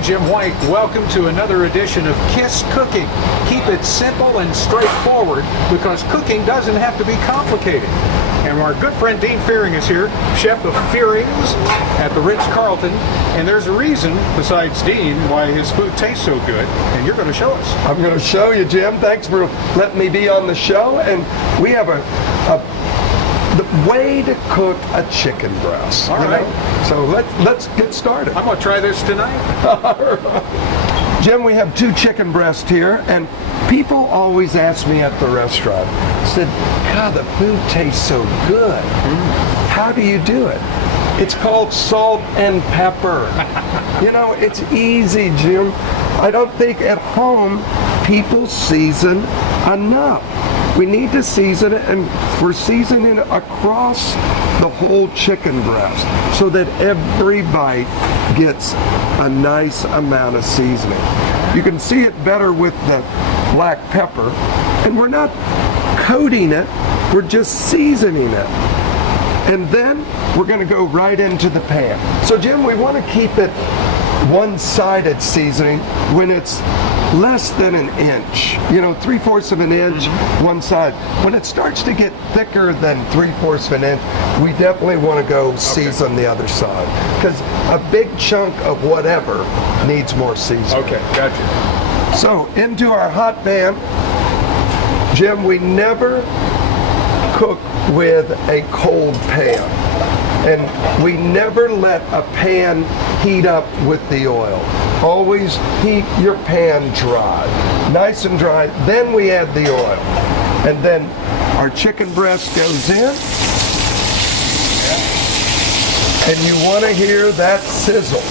I'm Jim White. Welcome to another edition of KISS Cooking. Keep it simple and straightforward because cooking doesn't have to be complicated. And our good friend Dean Fearing is here, chef of Fearing's at the Ritz-Carlton. And there's a reason, besides Dean, why his food tastes so good. And you're going to show us. I'm going to show you, Jim. Thanks for letting me be on the show. And we have the way to cook a chicken breast. All right. So let's get started. I'm going to try this tonight. Jim, we have 2 chicken breasts here, and people always ask me at the restaurant, said, God, the food tastes so good. How do you do it? It's called salt and pepper. It's easy, Jim. I don't think at home people season enough. We need to season it, and we're seasoning it across the whole chicken breast so that every bite gets a nice amount of seasoning. You can see it better with the black pepper, and we're not coating it, we're just seasoning it. And then we're going to go right into the pan. So Jim, we want to keep it one-sided seasoning when it's less than an inch, 3/4 of an inch, one side. When it starts to get thicker than 3/4 of an inch, we definitely want to go season the other side, because a big chunk of whatever needs more seasoning. Okay, gotcha. So into our hot pan, Jim, we never cook with a cold pan. And we never let a pan heat up with the oil. Always heat your pan dry, nice and dry. Then we add the oil. And then our chicken breast goes in. And you want to hear that sizzle.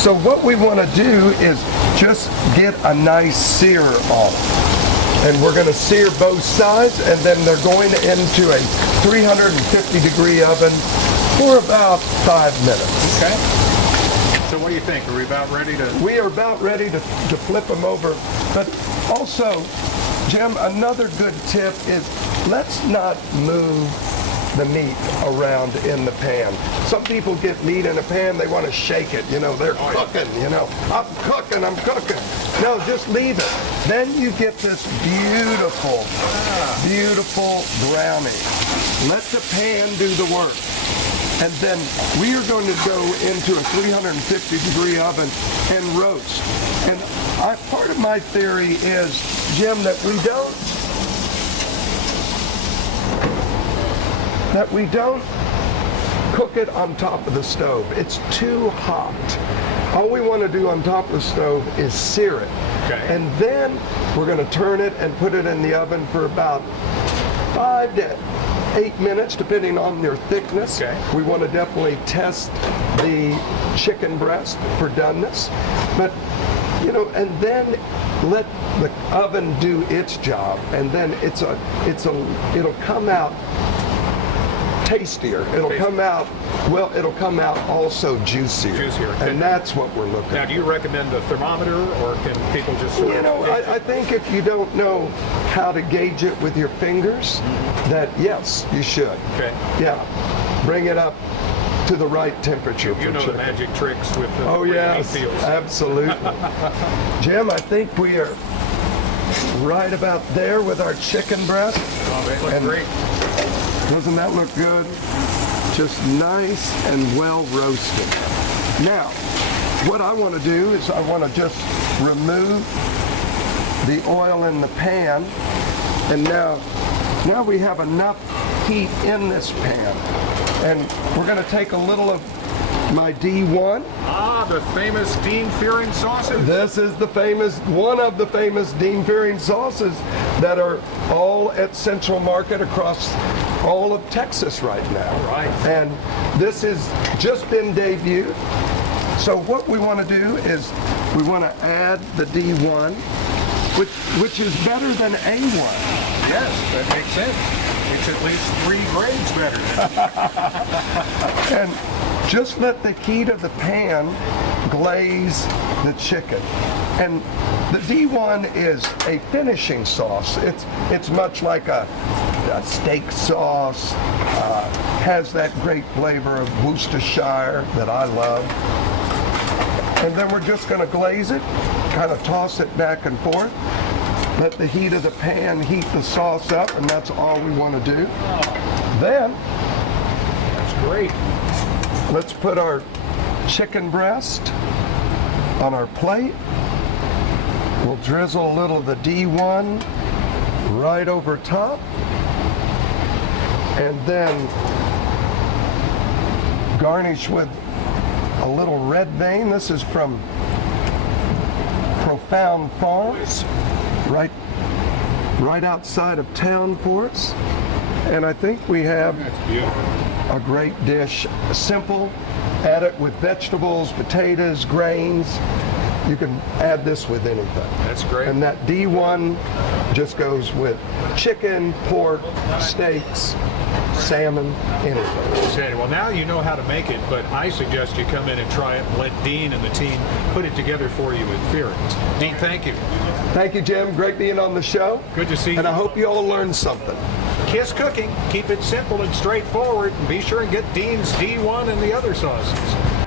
So what we want to do is just get a nice sear on it. And we're going to sear both sides, and then they're going into a 350-degree oven for about 5 minutes. Okay. So what do you think? Are we about ready to... We are about ready to flip them over. But also, Jim, another good tip is let's not move the meat around in the pan. Some people get meat in a pan, they want to shake it, they're cooking, I'm cooking. No, just leave it. Then you get this beautiful, beautiful browning. Let the pan do the work. And then we are going to go into a 350-degree oven and roast. And part of my theory is, Jim, that we don't cook it on top of the stove. It's too hot. All we want to do on top of the stove is sear it. Okay. And then we're going to turn it and put it in the oven for about 5 to 8 minutes, depending on their thickness. Okay. We want to definitely test the chicken breast for doneness. But, and then let the oven do its job, and then it'll come out tastier. It'll come out also juicier. And that's what we're looking Now, at. do you recommend a thermometer, or can people just sort of... I think if you don't know how to gauge it with your fingers, that yes, you should. Okay. Yeah. Bring it up to the right temperature for You know chicken. the magic tricks with the Oh, way yes, the meat feels. absolutely. Jim, I think we are right about there with our chicken breast. Oh, they look And great. Doesn't that look good? Just nice and well roasted. Now, what I want to do is I want to just remove the oil in the pan. And now we have enough heat in this pan. And we're going to take a little of my D1. Ah, the famous Dean Fearing sausage. This is one of the famous Dean Fearing sauces that are all at Central Market across all of Texas right now. All right. And this has just been debuted. So what we want to do is we want to add the D1, which is better than A1. Yes, that makes sense. It's at least 3 grades better. And just let the heat of the pan glaze the chicken. And the D1 is a finishing sauce. It's much like a steak sauce, has that great flavor of Worcestershire that I love. And then we're just going to glaze it, kind of toss it back and forth. Let the heat of the pan heat the sauce up, and that's all we want to do. Then, That's great. let's put our chicken breast on our plate. We'll drizzle a little of the D1 right over top. And then garnish with a little red vein. This is from Profound Farms, right outside of town for us. And I think we have That's beautiful. a great dish. Simple. Add it with vegetables, potatoes, grains. You can add this with anything. That's great. And that D1 just goes with chicken, pork, steaks, salmon, anything. Said, well, now you know how to make it, but I suggest you come in and try it and let Dean and the team put it together for you at Fearing's. Dean, thank you. Thank you, Jim. Great being on the show. Good to see you. And I hope you all learned something. Kiss Cooking. Keep it simple and straightforward, and be sure and get Dean's D1 and the other sauces.